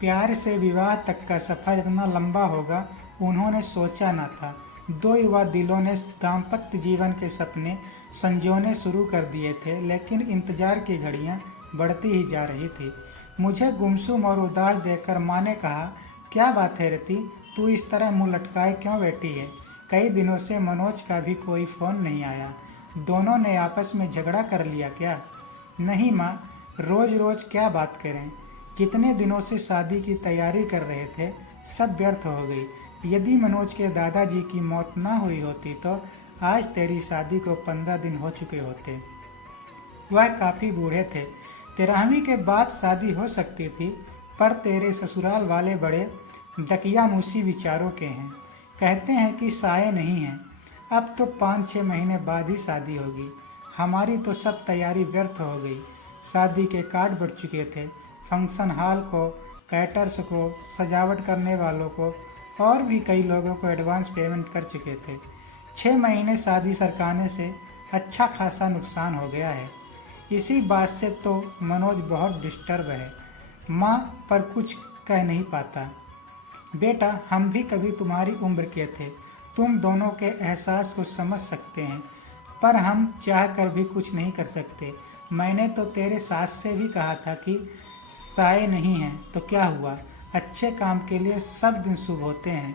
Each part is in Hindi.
प्यार से विवाह तक का सफर इतना लंबा होगा उन्होंने सोचा न था। दो युवा दिलों ने दाम्पत्य जीवन के सपने संजोने शुरू कर दिए थे, लेकिन इंतजार की घड़ियां बढ़ती ही जा रही थी। मुझे गुमसुम और उदास देखकर माँ ने कहा, क्या बात है रति, तू इस तरह मुंह लटकाए क्यों बैठी है? कई दिनों से मनोज का भी कोई फोन नहीं आया। दोनों ने आपस में झगड़ा कर लिया क्या? नहीं माँ, रोज रोज क्या बात करें। कितने दिनों से शादी की तैयारी कर रहे थे, सब व्यर्थ हो गई। यदि मनोज के दादाजी की मौत ना हुई होती तो आज तेरी शादी को 15 दिन हो चुके होते। वह काफ़ी बूढ़े थे। 13वीं के बाद शादी हो सकती थी, पर तेरे ससुराल वाले बड़े दकियानूसी विचारों के हैं। कहते हैं कि साये नहीं हैं। अब तो 5-6 महीने बाद ही शादी होगी। हमारी तो सब तैयारी व्यर्थ हो गई। शादी के कार्ड बढ़ चुके थे, फंक्शन हॉल को, कैटर्स को, सजावट करने वालों को और भी कई लोगों को एडवांस पेमेंट कर चुके थे। 6 महीने शादी सरकाने से अच्छा खासा नुकसान हो गया है। इसी बात से तो मनोज बहुत डिस्टर्ब है। माँ पर कुछ कह नहीं पाता। बेटा, हम भी कभी तुम्हारी उम्र के थे, तुम दोनों के एहसास को समझ सकते हैं, पर हम चाह कर भी कुछ नहीं कर सकते। मैंने तो तेरे सास से भी कहा था कि साये नहीं हैं, तो क्या हुआ? अच्छे काम के लिए सब दिन शुभ होते हैं।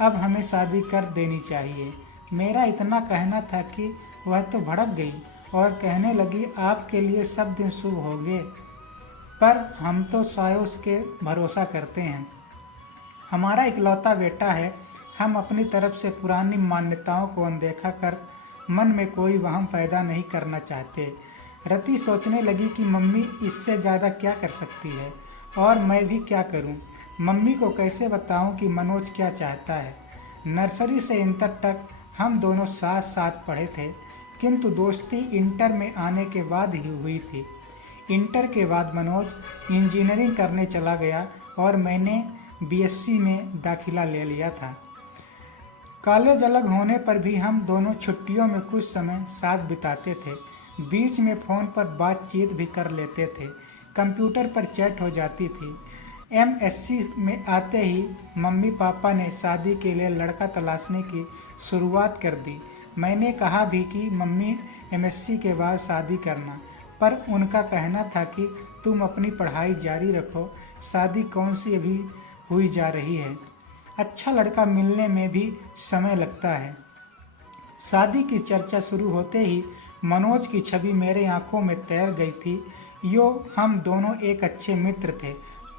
अब हमें शादी कर देनी चाहिए। मेरा इतना कहना था कि वह तो भड़क गई और कहने लगी, आपके लिए सब दिन शुभ होंगे, पर हम तो सायों के भरोसा करते हैं। हमारा इकलौता बेटा है। हम अपनी तरफ से पुरानी मान्यताओं को अनदेखा कर मन में कोई वहम पैदा नहीं करना चाहते। रति सोचने लगी कि मम्मी इससे ज़्यादा क्या कर सकती है, और मैं भी क्या करूं? मम्मी को कैसे बताऊं कि मनोज क्या चाहता है? नर्सरी से इंटर तक हम दोनों साथ साथ पढ़े थे, किंतु दोस्ती इंटर में आने के बाद ही हुई थी। इंटर के बाद मनोज इंजीनियरिंग करने चला गया और मैंने बीएससी में दाखिला ले लिया था। कॉलेज अलग होने पर भी हम दोनों छुट्टियों में कुछ समय साथ बिताते थे। बीच में फ़ोन पर बातचीत भी कर लेते थे। कंप्यूटर पर चैट हो जाती थी। एमएससी में आते ही मम्मी पापा ने शादी के लिए लड़का तलाशने की शुरुआत कर दी। मैंने कहा भी कि मम्मी एमएससी के बाद शादी करना, पर उनका कहना था कि तुम अपनी पढ़ाई जारी रखो, शादी कौन सी अभी हुई जा रही है, अच्छा लड़का मिलने में भी समय लगता है। शादी की चर्चा शुरू होते ही मनोज की छवि मेरे आंखों में तैर गई थी। हम दोनों एक अच्छे मित्र थे,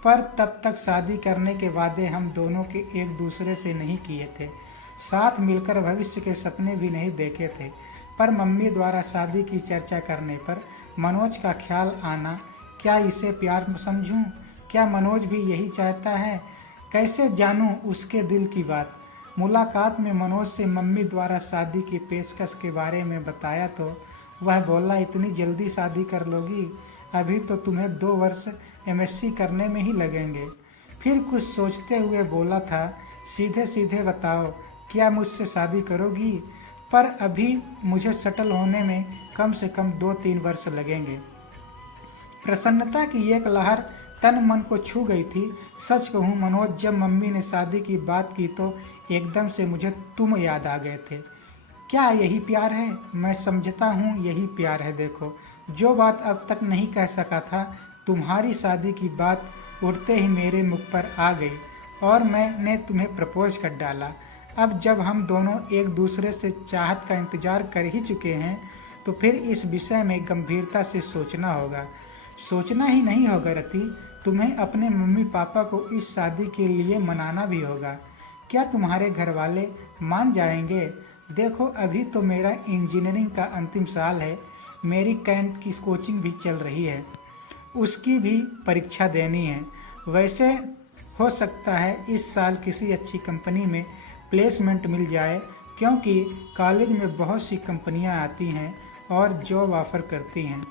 पर तब तक शादी करने के वादे हम दोनों के एक दूसरे से नहीं किए थे। साथ मिलकर भविष्य के सपने भी नहीं देखे थे। पर मम्मी द्वारा शादी की चर्चा करने पर मनोज का ख्याल आना, क्या इसे प्यार समझूं? क्या मनोज भी यही चाहता है? कैसे जानूं उसके दिल की बात? मुलाकात में मनोज से मम्मी द्वारा शादी की पेशकश के बारे में बताया तो वह बोला, इतनी जल्दी शादी कर लोगी? अभी तो तुम्हें 2 वर्ष एमएससी करने में ही लगेंगे। फिर कुछ सोचते हुए बोला था, सीधे सीधे बताओ, क्या मुझसे शादी करोगी? पर अभी मुझे सेटल होने में कम से कम 2-3 वर्ष लगेंगे। प्रसन्नता की एक लहर तन मन को छू गई थी। सच कहूँ मनोज, जब मम्मी ने शादी की बात की तो एकदम से मुझे तुम याद आ गए थे। क्या यही प्यार है? मैं समझता हूँ यही प्यार है। देखो, जो बात अब तक नहीं कह सका था, तुम्हारी शादी की बात उड़ते ही मेरे मुख पर आ गई और मैंने तुम्हें प्रपोज कर डाला। अब जब हम दोनों एक दूसरे से चाहत का इंतजार कर ही चुके हैं, तो फिर इस विषय में गंभीरता से सोचना होगा। सोचना ही नहीं होगा रति, तुम्हें अपने मम्मी पापा को इस शादी के लिए मनाना भी होगा। क्या तुम्हारे घर वाले मान जाएंगे? देखो, अभी तो मेरा इंजीनियरिंग का अंतिम साल है, मेरी कैंट की कोचिंग भी चल रही है, उसकी भी परीक्षा देनी है। वैसे हो सकता है इस साल किसी अच्छी कंपनी में प्लेसमेंट मिल जाए, क्योंकि कॉलेज में बहुत सी कंपनियां आती हैं और जॉब ऑफ़र करती हैं।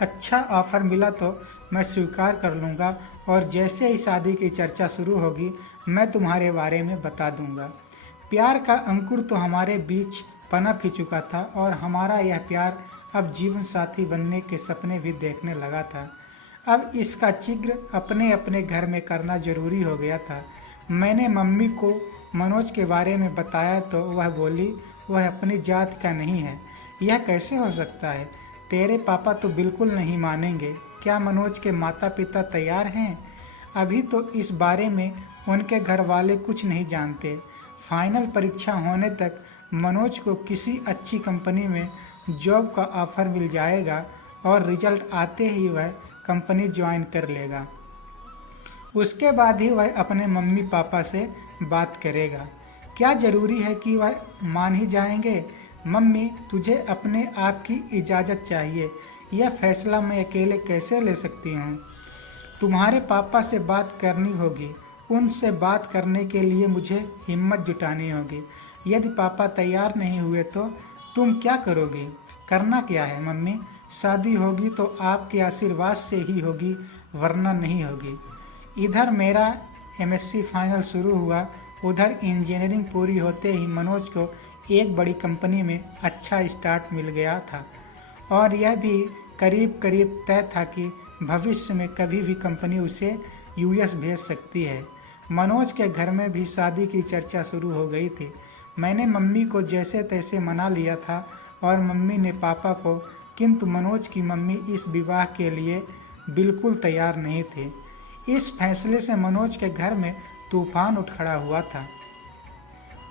अच्छा ऑफ़र मिला तो मैं स्वीकार कर लूँगा, और जैसे ही शादी की चर्चा शुरू होगी मैं तुम्हारे बारे में बता दूँगा। प्यार का अंकुर तो हमारे बीच पनप ही चुका था और हमारा यह प्यार अब जीवन साथी बनने के सपने भी देखने लगा था। अब इसका जिक्र अपने अपने घर में करना जरूरी हो गया था। मैंने मम्मी को मनोज के बारे में बताया तो वह बोली, वह अपनी जात का नहीं है। यह कैसे हो सकता है? तेरे पापा तो बिल्कुल नहीं मानेंगे। क्या मनोज के माता पिता तैयार हैं? अभी तो इस बारे में उनके घर वाले कुछ नहीं जानते। फाइनल परीक्षा होने तक मनोज को किसी अच्छी कंपनी में जॉब का ऑफर मिल जाएगा और रिजल्ट आते ही वह कंपनी ज्वाइन कर लेगा। उसके बाद ही वह अपने मम्मी पापा से बात करेगा। क्या ज़रूरी है कि वह मान ही जाएंगे? मम्मी, तुझे अपने आप की इजाज़त चाहिए। यह फैसला मैं अकेले कैसे ले सकती हूँ? तुम्हारे पापा से बात करनी होगी। उनसे बात करने के लिए मुझे हिम्मत जुटानी होगी। यदि पापा तैयार नहीं हुए तो तुम क्या करोगी? करना क्या है मम्मी? शादी होगी तो आपके आशीर्वाद से ही होगी, वरना नहीं होगी। इधर मेरा एमएससी फाइनल शुरू हुआ, उधर इंजीनियरिंग पूरी होते ही मनोज को एक बड़ी कंपनी में अच्छा स्टार्ट मिल गया था और यह भी करीब करीब तय था कि भविष्य में कभी भी कंपनी उसे यूएस भेज सकती है। मनोज के घर में भी शादी की चर्चा शुरू हो गई थी। मैंने मम्मी को जैसे तैसे मना लिया था और मम्मी ने पापा को, किंतु मनोज की मम्मी इस विवाह के लिए बिल्कुल तैयार नहीं थे। इस फैसले से मनोज के घर में तूफान उठ खड़ा हुआ था।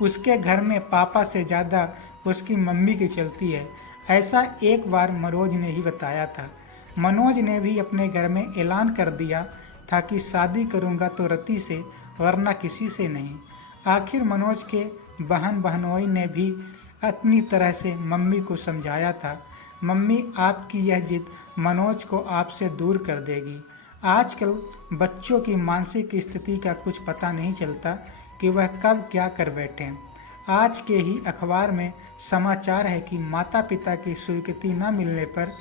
उसके घर में पापा से ज़्यादा उसकी मम्मी की चलती है। ऐसा एक बार मनोज ने ही बताया था। मनोज ने भी अपने घर में ऐलान कर दिया था कि शादी करूंगा तो रति से, वरना किसी से नहीं। आखिर मनोज के बहन बहनोई ने भी अपनी तरह से मम्मी को समझाया था। मम्मी, आपकी यह जिद मनोज को आपसे दूर कर देगी। आजकल बच्चों की मानसिक स्थिति का कुछ पता नहीं चलता कि वह कब क्या कर बैठें। आज के ही अखबार में समाचार है कि माता पिता की स्वीकृति न मिलने पर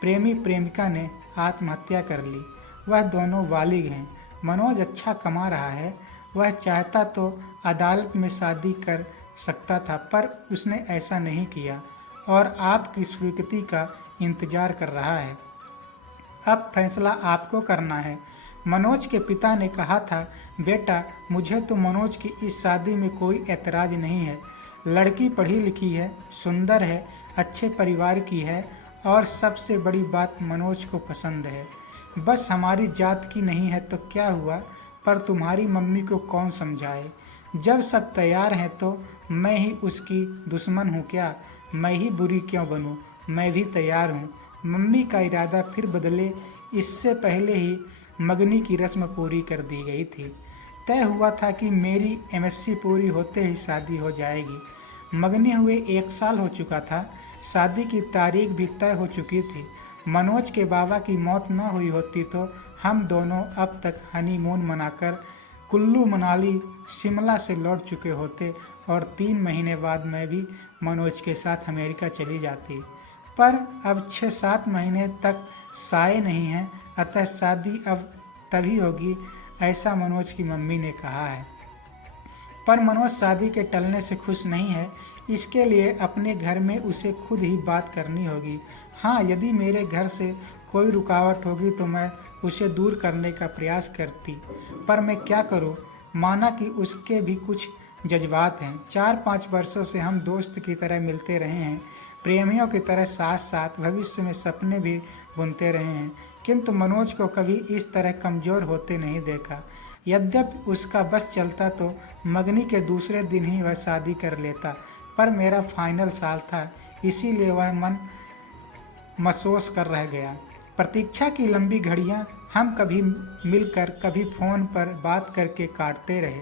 प्रेमी प्रेमिका ने आत्महत्या कर ली। वह दोनों बालिग हैं। मनोज अच्छा कमा रहा है। वह चाहता तो अदालत में शादी कर सकता था, पर उसने ऐसा नहीं किया और आपकी स्वीकृति का इंतजार कर रहा है। अब फैसला आपको करना है। मनोज के पिता ने कहा था, बेटा, मुझे तो मनोज की इस शादी में कोई एतराज़ नहीं है। लड़की पढ़ी लिखी है, सुंदर है, अच्छे परिवार की है और सबसे बड़ी बात मनोज को पसंद है। बस हमारी जात की नहीं है तो क्या हुआ, पर तुम्हारी मम्मी को कौन समझाए? जब सब तैयार हैं तो मैं ही उसकी दुश्मन हूँ क्या? मैं ही बुरी क्यों बनूँ? मैं भी तैयार हूँ। मम्मी का इरादा फिर बदले इससे पहले ही मगनी की रस्म पूरी कर दी गई थी। तय हुआ था कि मेरी एमएससी पूरी होते ही शादी हो जाएगी। मगनी हुए 1 साल हो चुका था। शादी की तारीख भी तय हो चुकी थी। मनोज के बाबा की मौत न हुई होती तो हम दोनों अब तक हनीमून मनाकर कुल्लू मनाली शिमला से लौट चुके होते और 3 महीने बाद मैं भी मनोज के साथ अमेरिका चली जाती। पर अब 6-7 महीने तक साए नहीं हैं, अतः शादी अब तभी होगी, ऐसा मनोज की मम्मी ने कहा है। पर मनोज शादी के टलने से खुश नहीं है। इसके लिए अपने घर में उसे खुद ही बात करनी होगी। हाँ, यदि मेरे घर से कोई रुकावट होगी तो मैं उसे दूर करने का प्रयास करती, पर मैं क्या करूँ? माना कि उसके भी कुछ जज्बात हैं। 4-5 वर्षों से हम दोस्त की तरह मिलते रहे हैं, प्रेमियों की तरह साथ साथ भविष्य में सपने भी बुनते रहे हैं, किंतु मनोज को कभी इस तरह कमज़ोर होते नहीं देखा। यद्यपि उसका बस चलता तो मगनी के दूसरे दिन ही वह शादी कर लेता, पर मेरा फाइनल साल था, इसीलिए वह मन महसूस कर रह गया। प्रतीक्षा की लंबी घड़ियां हम कभी मिलकर कभी फ़ोन पर बात करके काटते रहे।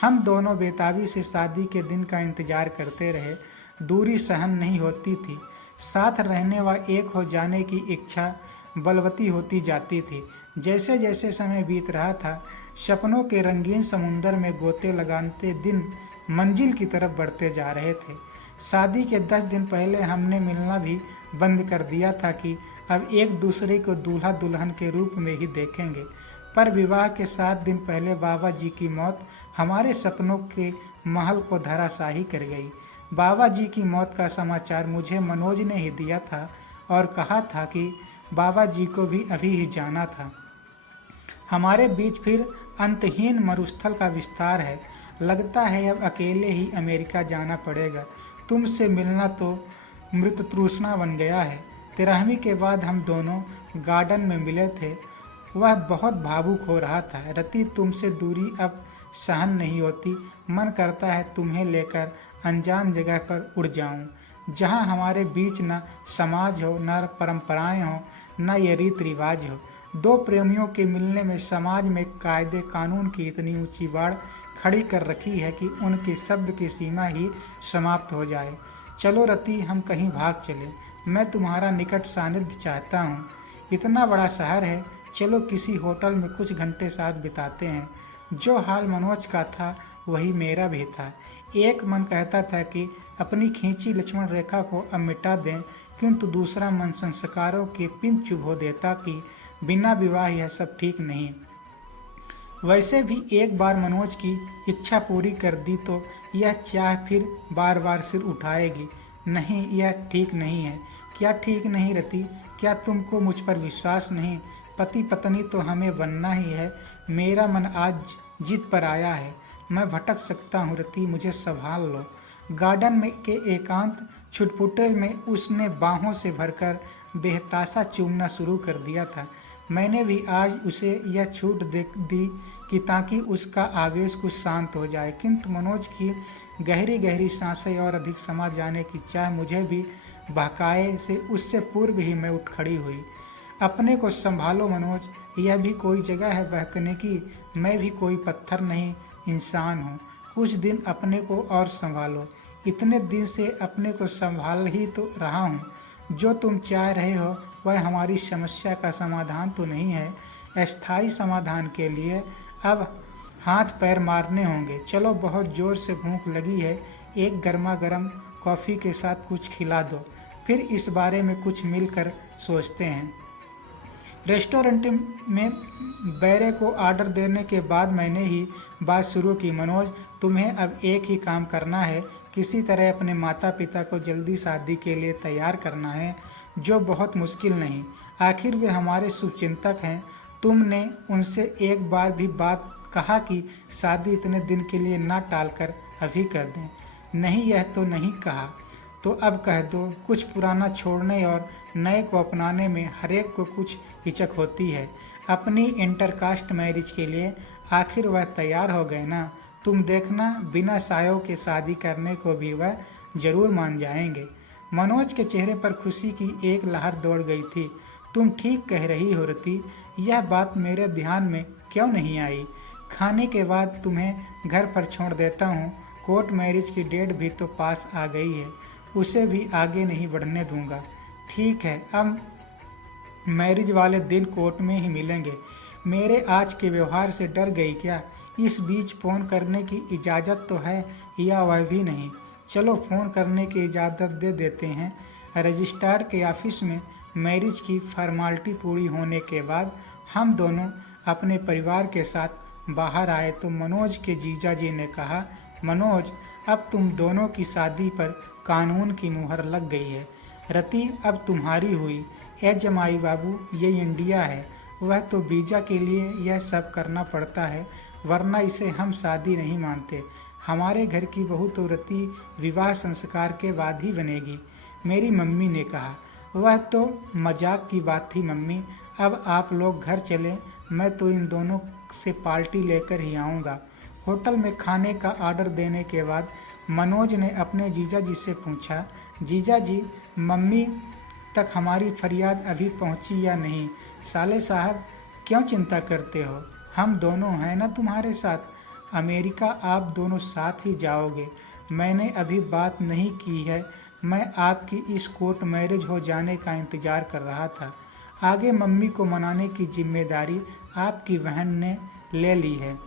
हम दोनों बेताबी से शादी के दिन का इंतज़ार करते रहे। दूरी सहन नहीं होती थी। साथ रहने व एक हो जाने की इच्छा बलवती होती जाती थी। जैसे जैसे समय बीत रहा था, सपनों के रंगीन समुंदर में गोते लगाते दिन मंजिल की तरफ बढ़ते जा रहे थे। शादी के 10 दिन पहले हमने मिलना भी बंद कर दिया था कि अब एक दूसरे को दूल्हा दुल्हन के रूप में ही देखेंगे। पर विवाह के 7 दिन पहले बाबा जी की मौत हमारे सपनों के महल को धराशायी कर गई। बाबा जी की मौत का समाचार मुझे मनोज ने ही दिया था और कहा था कि बाबा जी को भी अभी ही जाना था। हमारे बीच फिर अंतहीन मरुस्थल का विस्तार है। लगता है अब अकेले ही अमेरिका जाना पड़ेगा। तुमसे मिलना तो मृत तृष्णा बन गया है। 13वीं के बाद हम दोनों गार्डन में मिले थे। वह बहुत भावुक हो रहा था। रति, तुमसे दूरी अब सहन नहीं होती। मन करता है तुम्हें लेकर अनजान जगह पर उड़ जाऊं, जहां हमारे बीच न समाज हो, न परंपराएं हो, न ये रीति रिवाज हो। दो प्रेमियों के मिलने में समाज में कायदे कानून की इतनी ऊंची बाड़ खड़ी कर रखी है कि उनके शब्द की सीमा ही समाप्त हो जाए। चलो रति, हम कहीं भाग चले। मैं तुम्हारा निकट सानिध्य चाहता हूँ। इतना बड़ा शहर है, चलो किसी होटल में कुछ घंटे साथ बिताते हैं। जो हाल मनोज का था वही मेरा भी था। एक मन कहता था कि अपनी खींची लक्ष्मण रेखा को अब मिटा दें, किंतु दूसरा मन संस्कारों के पिन चुभो देता कि बिना विवाह यह सब ठीक नहीं। वैसे भी एक बार मनोज की इच्छा पूरी कर दी तो यह चाह फिर बार बार सिर उठाएगी। नहीं, यह ठीक नहीं है। क्या ठीक नहीं रति? क्या तुमको मुझ पर विश्वास नहीं? पति पत्नी तो हमें बनना ही है। मेरा मन आज जिद पर आया है। मैं भटक सकता हूँ रति, मुझे संभाल लो। गार्डन में के एकांत छुटपुटे में उसने बाहों से भरकर बेहताशा चूमना शुरू कर दिया था। मैंने भी आज उसे यह छूट दे दी कि ताकि उसका आवेश कुछ शांत हो जाए, किंतु मनोज की गहरी गहरी सांसें और अधिक समा जाने की चाह मुझे भी बहकाए से उससे पूर्व ही मैं उठ खड़ी हुई। अपने को संभालो मनोज, यह भी कोई जगह है बहकने की? मैं भी कोई पत्थर नहीं, इंसान हूँ। कुछ दिन अपने को और संभालो। इतने दिन से अपने को संभाल ही तो रहा हूँ। जो तुम चाह रहे हो वह हमारी समस्या का समाधान तो नहीं है। अस्थायी समाधान के लिए अब हाथ पैर मारने होंगे। चलो, बहुत जोर से भूख लगी है, एक गर्मा गर्म कॉफ़ी के साथ कुछ खिला दो, फिर इस बारे में कुछ मिलकर सोचते हैं। रेस्टोरेंट में बैरे को ऑर्डर देने के बाद मैंने ही बात शुरू की। मनोज, तुम्हें अब एक ही काम करना है, किसी तरह अपने माता पिता को जल्दी शादी के लिए तैयार करना है, जो बहुत मुश्किल नहीं। आखिर वे हमारे शुभचिंतक हैं। तुमने उनसे एक बार भी बात कहा कि शादी इतने दिन के लिए ना टालकर अभी कर दें? नहीं, यह तो नहीं कहा। तो अब कह दो। कुछ पुराना छोड़ने और नए को अपनाने में हरेक को कुछ हिचक होती है। अपनी इंटरकास्ट मैरिज के लिए आखिर वह तैयार हो गए ना। तुम देखना, बिना सायों के शादी करने को भी वह जरूर मान जाएंगे। मनोज के चेहरे पर खुशी की एक लहर दौड़ गई थी। तुम ठीक कह रही हो रति, यह बात मेरे ध्यान में क्यों नहीं आई? खाने के बाद तुम्हें घर पर छोड़ देता हूँ। कोर्ट मैरिज की डेट भी तो पास आ गई है, उसे भी आगे नहीं बढ़ने दूंगा। ठीक है, अब मैरिज वाले दिन कोर्ट में ही मिलेंगे। मेरे आज के व्यवहार से डर गई क्या? इस बीच फ़ोन करने की इजाज़त तो है या वह भी नहीं? चलो, फ़ोन करने की इजाज़त दे देते हैं। रजिस्ट्रार के ऑफिस में मैरिज की फॉर्मालिटी पूरी होने के बाद हम दोनों अपने परिवार के साथ बाहर आए तो मनोज के जीजा जी ने कहा, मनोज, अब तुम दोनों की शादी पर कानून की मुहर लग गई है। रति अब तुम्हारी हुई। ए जमाई बाबू, ये इंडिया है। वह तो वीज़ा के लिए यह सब करना पड़ता है, वरना इसे हम शादी नहीं मानते। हमारे घर की बहू तो रति विवाह संस्कार के बाद ही बनेगी, मेरी मम्मी ने कहा। वह तो मजाक की बात थी मम्मी। अब आप लोग घर चलें, मैं तो इन दोनों से पार्टी लेकर ही आऊँगा। होटल में खाने का ऑर्डर देने के बाद मनोज ने अपने जीजा जी से पूछा, जीजा जी, मम्मी तक हमारी फरियाद अभी पहुंची या नहीं? साले साहब, क्यों चिंता करते हो? हम दोनों हैं ना तुम्हारे साथ। अमेरिका आप दोनों साथ ही जाओगे। मैंने अभी बात नहीं की है, मैं आपकी इस कोर्ट मैरिज हो जाने का इंतज़ार कर रहा था। आगे मम्मी को मनाने की जिम्मेदारी आपकी बहन ने ले ली है।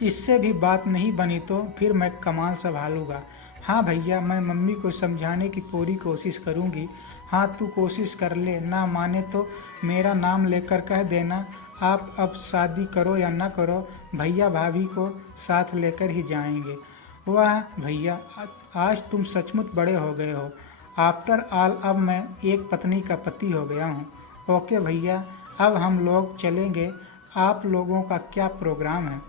इससे भी बात नहीं बनी तो फिर मैं कमाल संभालूंगा। हाँ भैया, मैं मम्मी को समझाने की पूरी कोशिश करूँगी। हाँ, तू कोशिश कर ले, ना माने तो मेरा नाम लेकर कह देना। आप अब शादी करो या ना करो, भैया भाभी को साथ लेकर ही जाएंगे। वाह भैया, आज तुम सचमुच बड़े हो गए हो। आफ्टर ऑल अब मैं एक पत्नी का पति हो गया हूँ। ओके भैया, अब हम लोग चलेंगे। आप लोगों का क्या प्रोग्राम है?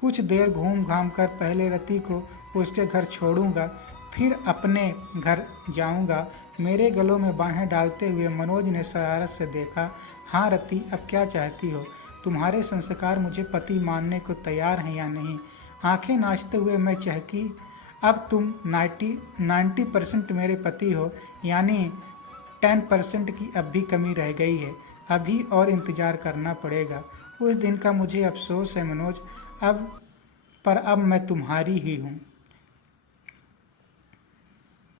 कुछ देर घूम घाम कर पहले रति को उसके घर छोड़ूंगा, फिर अपने घर जाऊंगा। मेरे गलों में बाहें डालते हुए मनोज ने शरारत से देखा। हाँ रति, अब क्या चाहती हो? तुम्हारे संस्कार मुझे पति मानने को तैयार हैं या नहीं? आंखें नाचते हुए मैं चहकी। अब तुम 90% मेरे पति हो, यानी 10% की अब भी कमी रह गई है। अभी और इंतजार करना पड़ेगा। उस दिन का मुझे अफसोस है मनोज, अब मैं तुम्हारी ही हूँ।